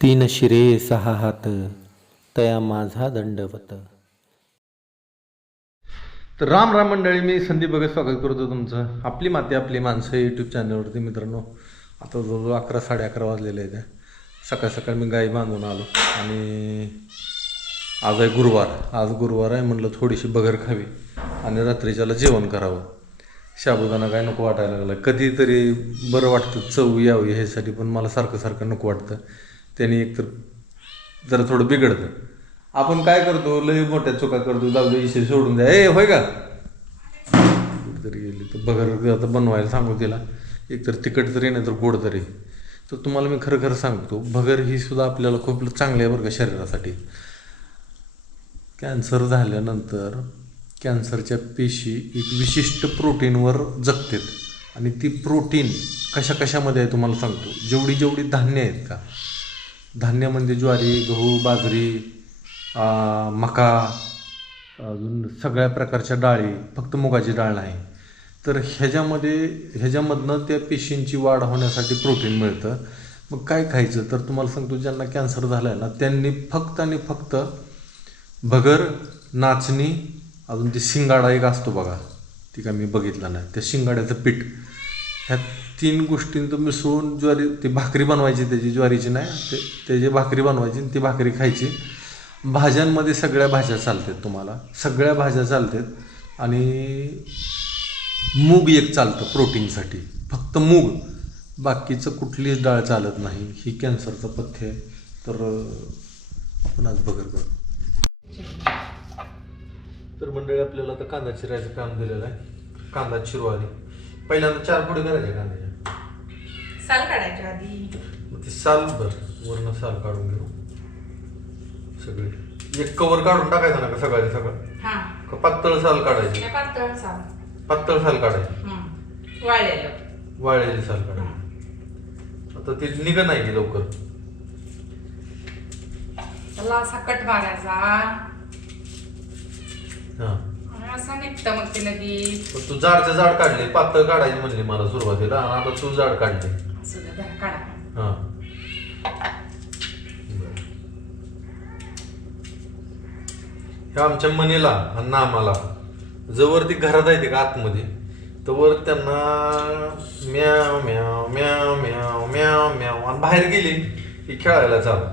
तीन शिरे सहा हात तया माझा दंडवत. तर राम राम मंडळी, मी संदीप बघत स्वागत करतो तुमचं आपली माती आपली माणसं यूट्यूब चॅनलवरती. मित्रांनो, आता जवळजवळ 11-11:30 वाजलेले आहेत. सकाळ सकाळ मी गाई बांधून आलो आणि आज आहे गुरुवार. आज गुरुवार आहे, म्हणलं थोडीशी बगर खावी आणि रात्रीच्याला जेवण करावं. साबुदाणा काय नको वाटायला लागला. कधीतरी बरं वाटतं चव यावी ह्यासाठी, पण मला सारखं सारखं नको वाटतं. त्याने एकतर जरा थोडं बिघडतं. आपण काय करतो, लई मोठ्या चुका करतो, जाऊ दे इशे सोडून द्या. होय का, कुठेतरी गेली तर बगर आता बनवायला सांगू तिला. एकतर तिखट तरी नाही तर गोड तरी. तर तुम्हाला मी खरं खरं सांगतो, भगर ही सुद्धा आपल्याला खूप चांगली आहे बरं का शरीरासाठी. कॅन्सर झाल्यानंतर कॅन्सरच्या पेशी एक विशिष्ट प्रोटीनवर जगतात आणि ती प्रोटीन कशा कशामध्ये आहे तुम्हाला सांगतो. जेवढी जेवढी धान्य आहेत का, धान्य म्हणजे ज्वारी, गहू, बाजरी, मका, अजून सगळ्या प्रकारच्या डाळी, फक्त मुगाची डाळ नाही. तर ह्याच्यामधनं त्या पेशींची वाढ होण्यासाठी प्रोटीन मिळतं. मग काय खायचं तर तुम्हाला सांगतो, ज्यांना कॅन्सर झाला आहे ना त्यांनी फक्त आणि फक्त भगर, नाचणी, अजून ते शिंगाडा एक असतो बघा, ती काय मी बघितलं नाही, त्या शिंगाड्याचं पीठ, ह्या 3 गोष्टींचं मिसळून ज्वारी ती भाकरी बनवायची, त्याची ज्वारीची नाही, त्याची भाकरी बनवायची आणि ती भाकरी खायची. भाज्यांमध्ये सगळ्या भाज्या चालतात, तुम्हाला सगळ्या भाज्या चालतात. आणि मूग एक चालतं प्रोटीनसाठी, फक्त मूग, बाकीचं कुठलीच डाळ चालत नाही. ही कॅन्सरचं पथ्य आहे. तर आपण आज बगर करू. तर मंडळी, आपल्याला आता कांदा चिरायचं काम दिलेलं आहे. कांदा चिरू आली. पहिल्यांदा 4 फोडी करायचे कांद्याच्या, साल काढायच्या आधी. मग ती साल वरनं साल काढून घेऊ सगळी. एक कवर काढून टाकायचं ना का सगळ्याचे सगळं, का पातळ साल काढायची? पातळ साल, पातळ साल काढायची, वाळलेली साल काढायची. आता ती निघत नाही की लवकर, त्याला असा कट मारायचा. हा, असा निघतं मग ते लगेच. तू जाडच्या जाड काढले, पातळ काढायची म्हणली मला सुरुवातीला, आणि आता तू जाड काढले. असं जरा काढा. हा, ह्या आमच्या मनीला आणि नामाला जवळ ती घरात आहे ते का आतमध्ये, तवर त्यांना म्याव म्याव म्याव म्याव म्याव म्याव, आणि बाहेर गेली की खेळायला चालू.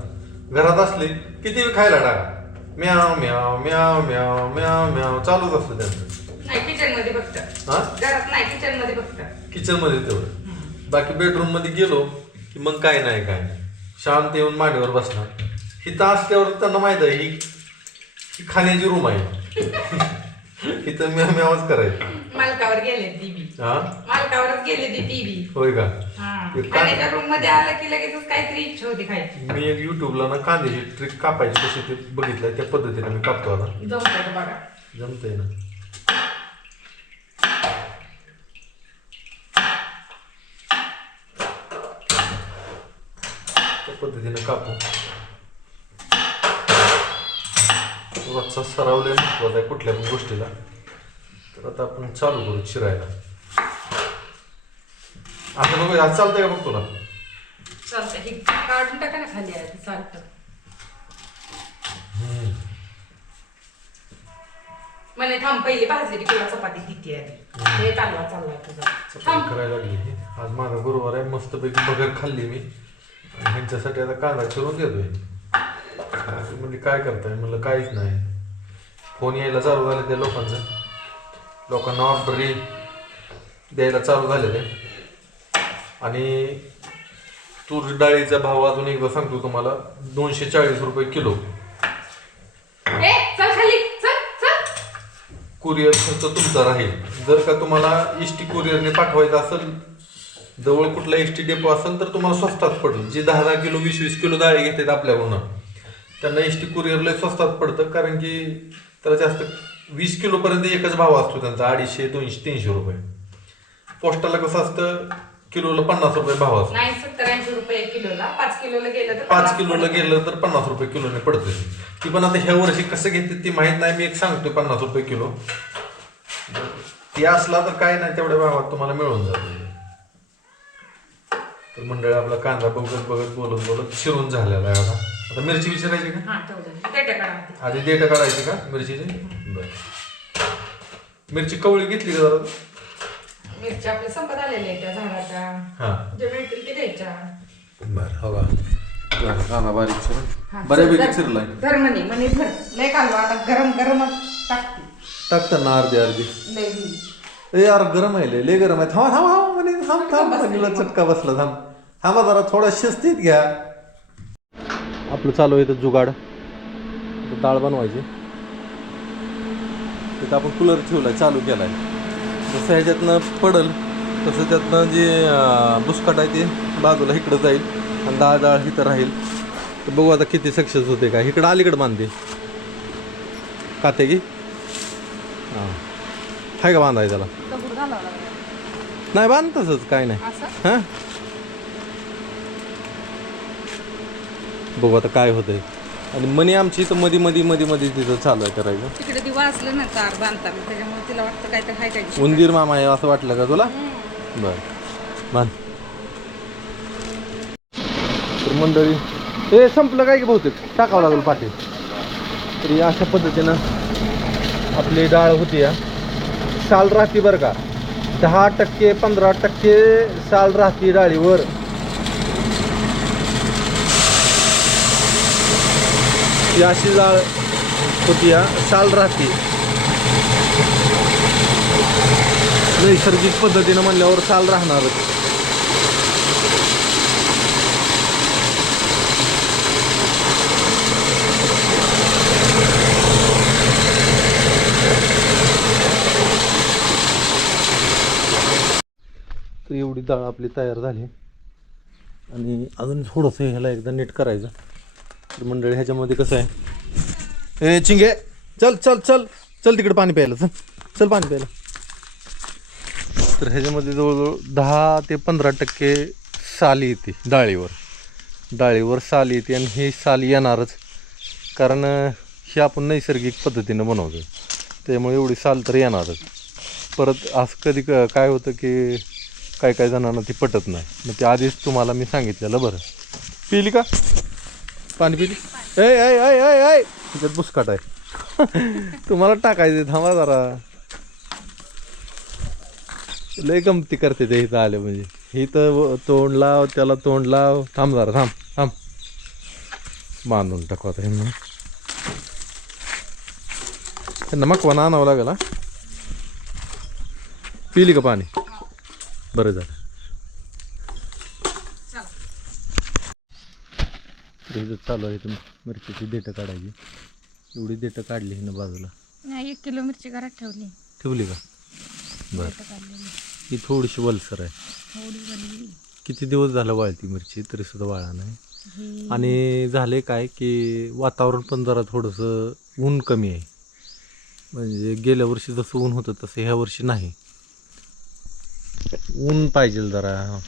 घरात असली किती खायला टाका, म्याव म्याव म्याव म्याव म्याव म्याव चालूच असतं त्यांचं. नाही किचन मध्ये बघत, हा, घरात नाही किचन मध्ये बघत. किचन मध्ये तेवढं. बाकी बेडरूम मध्ये गेलो की मग काय नाही काय नाही, शांत येऊन मांडीवर बसणार. हिथं असल्यावर त्यांना माहित आहे ही खाण्याची रूम आहे. इथं म्याव म्यावच करायचं. मालकावर गेले टीव्ही, मालकावरच गेले ती टीव्ही. होय का, खाण्याच्या रूम मध्ये आलं की लगेच काहीतरी इच्छा होती खायची. मी एक युट्यूबला ना कांद्याची ट्रिक कापायची कशी ते बघितलंय, त्या पद्धतीने मी कापतो आता. जमतंय बघा, जमतंय ना. त्या पद्धतीने कापू. रोजचा सराव लय महत्वाचा आहे कुठल्या पण गोष्टीला. तर आता आपण चालू करू चिरायला. असं बघू, आज चालतंय का बघ तुला? चालतंय, हे काढून टाका ना खाली आहे ते चालतं. म्हणे थांब, पहिली भाजलेली किंवा चपाती किती आहे हे चालवा तुझं. चपाती करायला लागली. आज माझा गुरुवार आहे, मस्तपैकी बगर खाल्ली मी आणि ह्यांच्यासाठी आता कांदा चिरून देतोय. म्हणजे काय करताय म्हणलं, काहीच नाही. फोन यायला चालू झाले त्या लोकांना ऑर्डरी द्यायला चालू झाले ते. आणि तूर डाळीचा भाव अजून एकदा सांगतो तुम्हाला, 240 रुपये किलो. कुरिअर खर्च तुमचा राहील. जर का तुम्हाला एसटी कुरिअरने पाठवायचं असेल, जवळ कुठला एसटी डेपो असेल तर तुम्हाला स्वस्तात पडेल. जे 10-10 किलो 20-20 किलो डाळी घेतात आपल्याकडून, त्यांना एसटी कुरिअरला स्वस्तात पडतं. कारण की त्याला जास्त 20 किलोपर्यंत एकच भाव असतो त्यांचा, 250, 200, 300 रुपये. पोस्टाला कसं असतं, किलोला 50 रुपये भाव असतो. 70-80 रुपये किलोला. 5 किलोला गेलं तर 5 किलोला गेलं तर 50 रुपये किलोने पडतं. ती पण आता ह्या वर्षी कसं घेते ती माहीत नाही. मी एक सांगतो 50 रुपये किलो. ती असला तर काय नाही, तेवढ्या भावात तुम्हाला मिळून जातं. तर मंडळी आपला कांदा बघत बघत बोलत बोलत शिरून झालेला आहे आता मिरची विचारायची का हा तेवढं ते टाका आधी देठ काढायची का मिरचीची बरं मिरची कवळी घेतली का जरा मिरच्या आपल्या संपत आलेल्या आहेत त्या झाडाच्या हां जे मिळतील ते द्यायच्या बरं हो का कांदा बारीक हा, चिरून बऱ्यापैकी चिरलाय धर म्हणे धर लय कालवा आता गरम गरमच टाकते टाकताना अर्धी अर्धी लय होईल. ए यार गरम आहे लय गरम आहे थांबा थांबा थांबा म्हणे थांब थांब म्हणीला चटका बसला थांब थांबा जरा थोडा शिस्तीत घ्या आपलं चालू आहे इथं जुगाड डाळ बनवायची तिथं आपण कूलर ठेवलाय चालू केलाय जसं ह्याच्यातनं पडल तसं त्यातनं जे बुसकाट आहे ते बाजूला इकडं जाईल आणि डाळ डाळ इथं राहील तर बघू आता किती सक्सेस होते का इकडं अलीकडं बांधते काते की हां आहे का बांधाय त्याला दगड घालावं लागलं. नाही बांध तसंच काय नाही असं हां बघू आता काय होतंय आणि मनी आमची इथं मध्ये तिथं चालू आहे करायचं तिकडे ती वाचलं ना तार बांधताना त्याच्यामुळे तिला वाटतं काय तर हाय काय उंदीर मामा आहे असं वाटलं का तुला बरं बांध तर मंडळी हे संपलं काय की बहुतेक टाकावं लागेल पाठी तरी अशा पद्धतीनं आपली डाळ होती या साल राहती बरं का 10% 15% साल राहती डाळीवर ही अशी डाळ होती या साल राहती नैसर्गिक पद्धतीनं म्हणल्यावर साल राहणारच तर एवढी डाळ आपली तयार झाली आणि अजून थोडंसं ह्याला एकदा नीट करायचं तर मंडळी ह्याच्यामध्ये कसं आहे ए चिंगे चल चल चल चल तिकडे पाणी प्यायला चल चल पाणी प्यायला तर ह्याच्यामध्ये जवळजवळ 10 ते 15% साल येते डाळीवर साल येते आणि ही साल येणारच कारण हे आपण नैसर्गिक पद्धतीनं बनवतो त्यामुळे एवढी साल तर येणारच परत असं कधी काय होतं की काय जणांना ती पटत नाही मग ते आधीच तुम्हाला मी सांगितलेलं बरं पिली का पाणी पिली ए ऐ ऐ ऐ ऐ त्याच्यात बुसकाट आहे तुम्हाला टाकायचे थांबा जरा लय गमती करते ते इथं आले म्हणजे इथं तोंड लाव त्याला तोंड लाव थांब जरा थांब थांब बांधून टाकू आता ह्यांना त्यांना मकवाना आणावं लागेल हा पिली का पाणी बरं झालं चालू आहे तुम्ही मिरचीची देठं काढायची एवढी देठं काढली ना बाजूला नाही 1 किलो मिरची घरात ठेवली का बरं ही थोडीशी वलसर आहे किती दिवस झालं वाळती मिरची तरी सुद्धा वाळा नाही आणि झाले काय की वातावरण पण जरा थोडंसं ऊन कमी आहे म्हणजे गेल्या वर्षी जसं ऊन होतं तसं ह्या वर्षी नाही ऊन पाहिजे जरा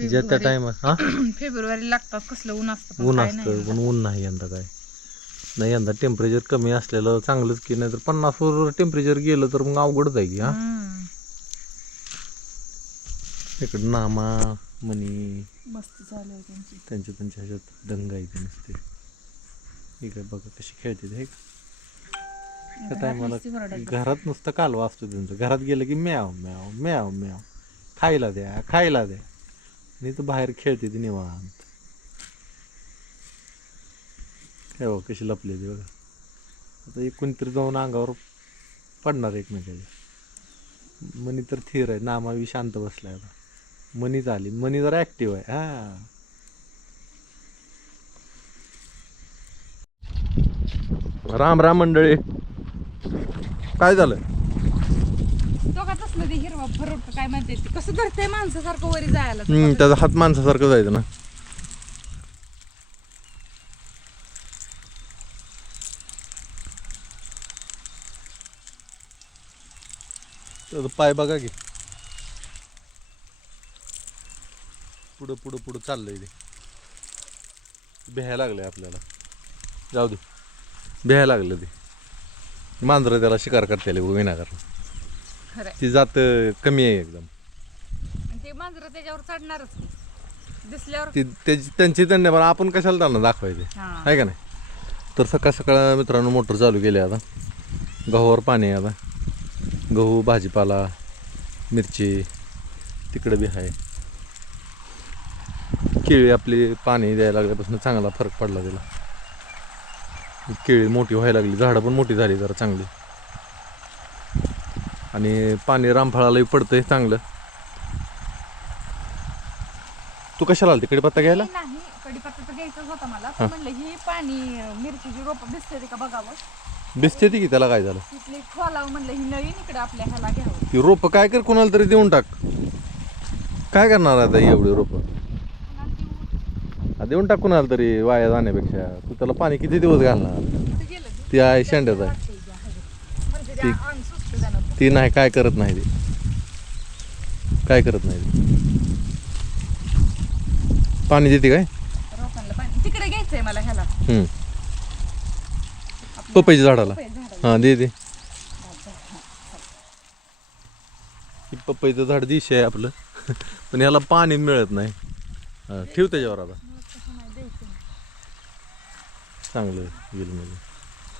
ज्या त्या टाइम हा फेब्रुवारी लागतात कसलं ऊन असतं पण ऊन नाही यंदा काय नाही यंदा टेम्परेचर कमी असलेलं चांगलंच की नाही तर 50 वर टेम्परेचर गेलं तर मग अवघड जाईल हा इकडे नामा मनी मस्त चालू आहे त्यांची त्यांच्या ह्याच्यात दंग आहे ते नसते इकडे बघा कशी खेळते हे त्या टायमाला घरात नुसतं कालवा असतो त्यांचं घरात गेलं की म्याव म्याव म्याव म्याव खायला द्या आणि तर बाहेर खेळते ती निवांत काय बघ कशी लपले ती बघा आता एक कोणतरी जाऊन अंगावर पडणार एकमेकाच्या मनी तर थिर आहे नामावी शांत बसलाय आता मनीच आली मनी जरा ऍक्टिव्ह आहे हा राम राम मंडळी काय झालं दोघातच नदी हिरवा फरवट काय म्हणते ते कसं धरतंय माणसासारखं वरी जायला त्याचा हात माणसासारखं जायचं ना त्याचा पाय बघा की पुढं चाललंय ते भ्यायला लागलंय आपल्याला जाऊ दे भ्यायला लागलं ते मांजरं त्याला शिकार करता येईल विनाकारण ती जात कमी आहे एकदम ते मांजर त्याच्यावर चढणारच दिसल्यावर त्यांची त्यांना पण आपण कशाला त्यांना दाखवायचे हा. आहे का नाही. तर सकाळ सकाळ मित्रांनो मोटर चालू केली आता. गव्हावर पाणी आहे आता. गहू भाजीपाला मिरची तिकडे बी आहे. केळी आपली पाणी द्यायला लागल्यापासून चांगला फरक पडला तिला. केळी मोठी व्हायला लागली, झाडं पण मोठी झाली जरा चांगली. आणि पाणी रामफळालाही पडतंय चांगलं. तू कशाला आलती कडीपत्ता घ्यायला? नाही कडीपत्ता तर घ्यायचाच होता मला, पण म्हणलं ही पाणी मिरचीची रोप दिसते का बघावं. दिसते ती की त्याला काय झालं. तिथली खोलावं म्हणलं, ही नवीन इकडे आपल्या ह्याला घ्यावं. ती रोपं काय कर, कोणाला तरी देऊन टाक. काय करणार आता एवढी रोपं? देऊन टाक कोणाला तरी वाया जाण्यापेक्षा. तू त्याला पाणी किती दिवस घालणार? तिथं गेलं ती आहे शेंड्यात आहे. म्हणजे त्या अंग सुस्त जाणं. ती नाही काय करत नाही ती. काय करत नाही ती. पाणी देते काय? रोपांना पाणी तिकडे घ्यायचंय मला ह्याला. पपईच्या झाडाला. हां दे. पपईचं झाड दिशे आहे आपलं. पण ह्याला पाणी मिळत नाही. ठेव त्याच्यावर आता. चांगलं गेलं म्हणजे.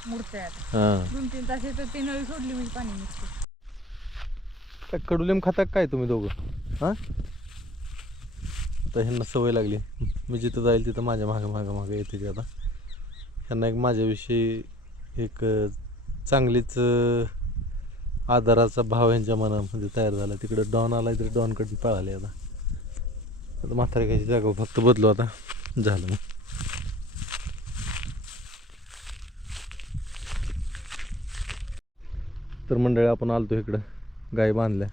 मुडतंय आता. हां 2-3 तास येतं, ती नळी सोडली म्हणजे पाणी निघतं. काय कडुलिंब खाता काय तुम्ही दोघं? हां आता ह्यांना सवय लागली. मी जिथं जाईल तिथं माझ्या मागं येते ती आता. ह्यांना एक माझ्याविषयी एक चांगलीच आदराचा भाव ह्यांच्या मनामध्ये तयार झाला. तिकडे डॉन आला तरी डॉनकडून पळाले आता. आता म्हाताऱ्याची जागा फक्त बदलू आता झालं मग. तर मंडळी आपण आलतो इकडं, गाय बांधल्या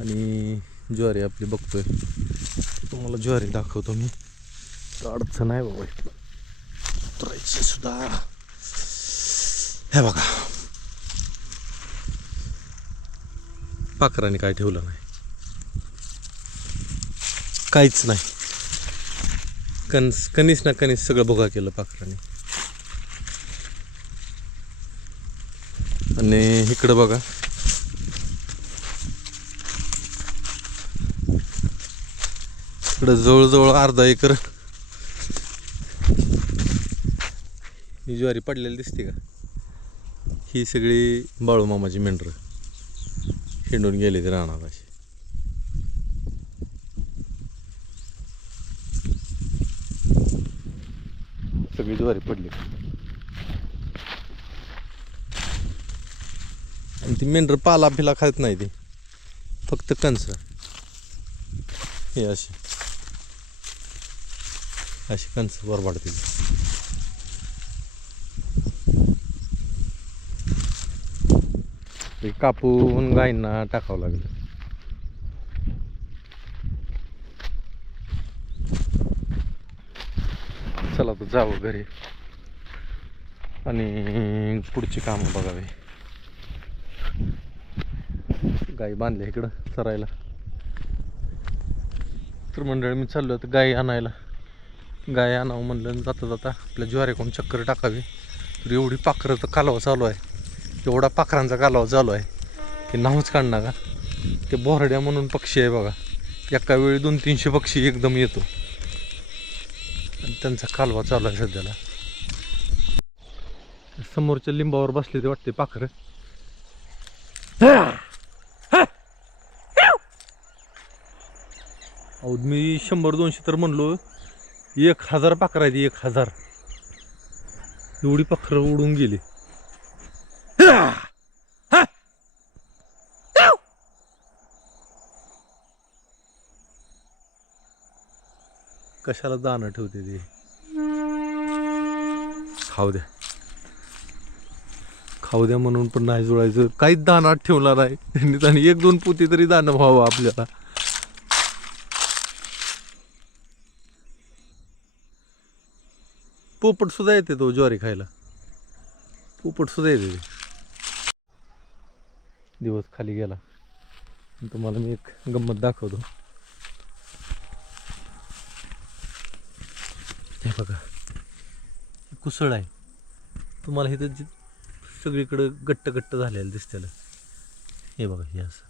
आणि ज्वारी आपली बघतोय. तुम्हाला ज्वारी दाखवतो मी. तर अडचण आहे बाबा उतरायची सुद्धा. हे बघा पाखराने काय ठेवलं नाही, काहीच नाही. कणीस ना कणीस सगळं भोगा केलं पाखराने. आणि इकडं बघा इकडं जवळजवळ अर्धा एकर ही ज्वारी पडलेली दिसते का. ही सगळी बाळूमामाची मेंढरं हिंडून गेली ती रानात अशी. सगळी ज्वारी पडली. आणि ती मेंढर पाला फिला खात नाही, ती फक्त कणस. हे अशी कणस बरबाडते. ते कापून गायींना टाकावं लागलं. चला तर जावं घरी आणि पुढची कामं बघावी. गाई बांधल्या इकडं चरायला. तर मंडळी मी चाललो तर गाई आणायला. गाय आणावं म्हणलं जाता जाता आपल्या ज्वारी कोण चक्कर टाकावी. तर एवढी पाखरं तर कालवा चालू आहे. एवढा पाखरांचा कालवा चालू आहे की नावच काढणार का. ते बोरड्या म्हणून पक्षी आहे बघा. एका वेळी 200-300 पक्षी एकदम येतो आणि त्यांचा कालवा चालू आहे सध्याला. समोरच्या लिंबावर बसले ते वाटते पाखरं. अहो मी 100-200 तर म्हणलो, 1000 पाखरं आहे. 1000 एवढी पाखरं उडून गेली. कशाला दाणं ठेवते ते. खाऊ द्या म्हणून पण नाही जुळायचं. काहीच दाणा ठेवला नाही त्यांनी. 1-2 पोती तरी दाणं व्हावं आपल्याला. पोपट सुद्धा येते तो ज्वारी खायला. पोपट सुद्धा येते. दिवस खाली गेला. तुम्हाला मी एक गंमत दाखवतो. हे बघा कुसळ आहे. तुम्हाला हे तर सगळीकडं गट्ट झालेलं दिसतेलं. हे बघा हे असं.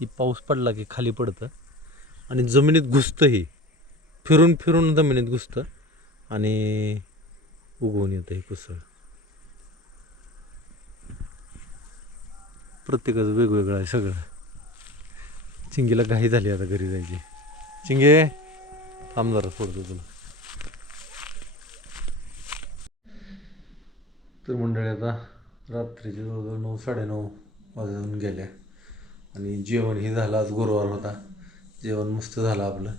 ही पाऊस पडला की खाली पडतं आणि जमिनीत घुसतंही, फिरून फिरून जमिनीत घुसतं आणि उगवून येतं हे कुसळ. प्रत्येकाचं वेगवेगळं आहे सगळं. चिंगीला घाई झाली आता घरी जायची. चिंगे थांब जरा सोडतो तुला. तर मंडळी आता रात्रीचे जवळजवळ 9-9:30 वाजून गेल्या आणि जेवणही झालं. आज गुरुवार होता. जेवण मस्त झालं आपलं.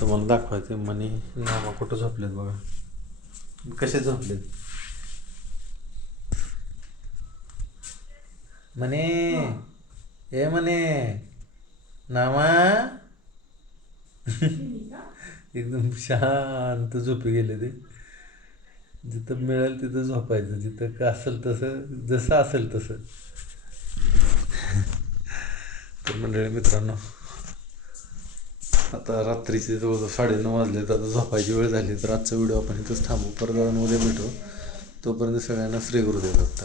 तुम्हाला दाखवायचं. म्हणे नामा कुठं झोपलेत बघा. कसे झोपलेत म्हणे. हे म्हणे नामा एकदम शांत झोपी गेले ते. जिथं मिळेल तिथं झोपायचं, जिथं का असेल तसं, जसं असेल तसं. तर मंडळी मित्रांनो, आता रात्रीचे जवळजवळ 9:30 वाजलेत. आता झोपायची वेळ झाली. तर आजचा व्हिडिओ आपण इथंच थांबू. परत जाऊन उद्या भेटू. तोपर्यंत सगळ्यांना श्री गुरुदेव दत्त.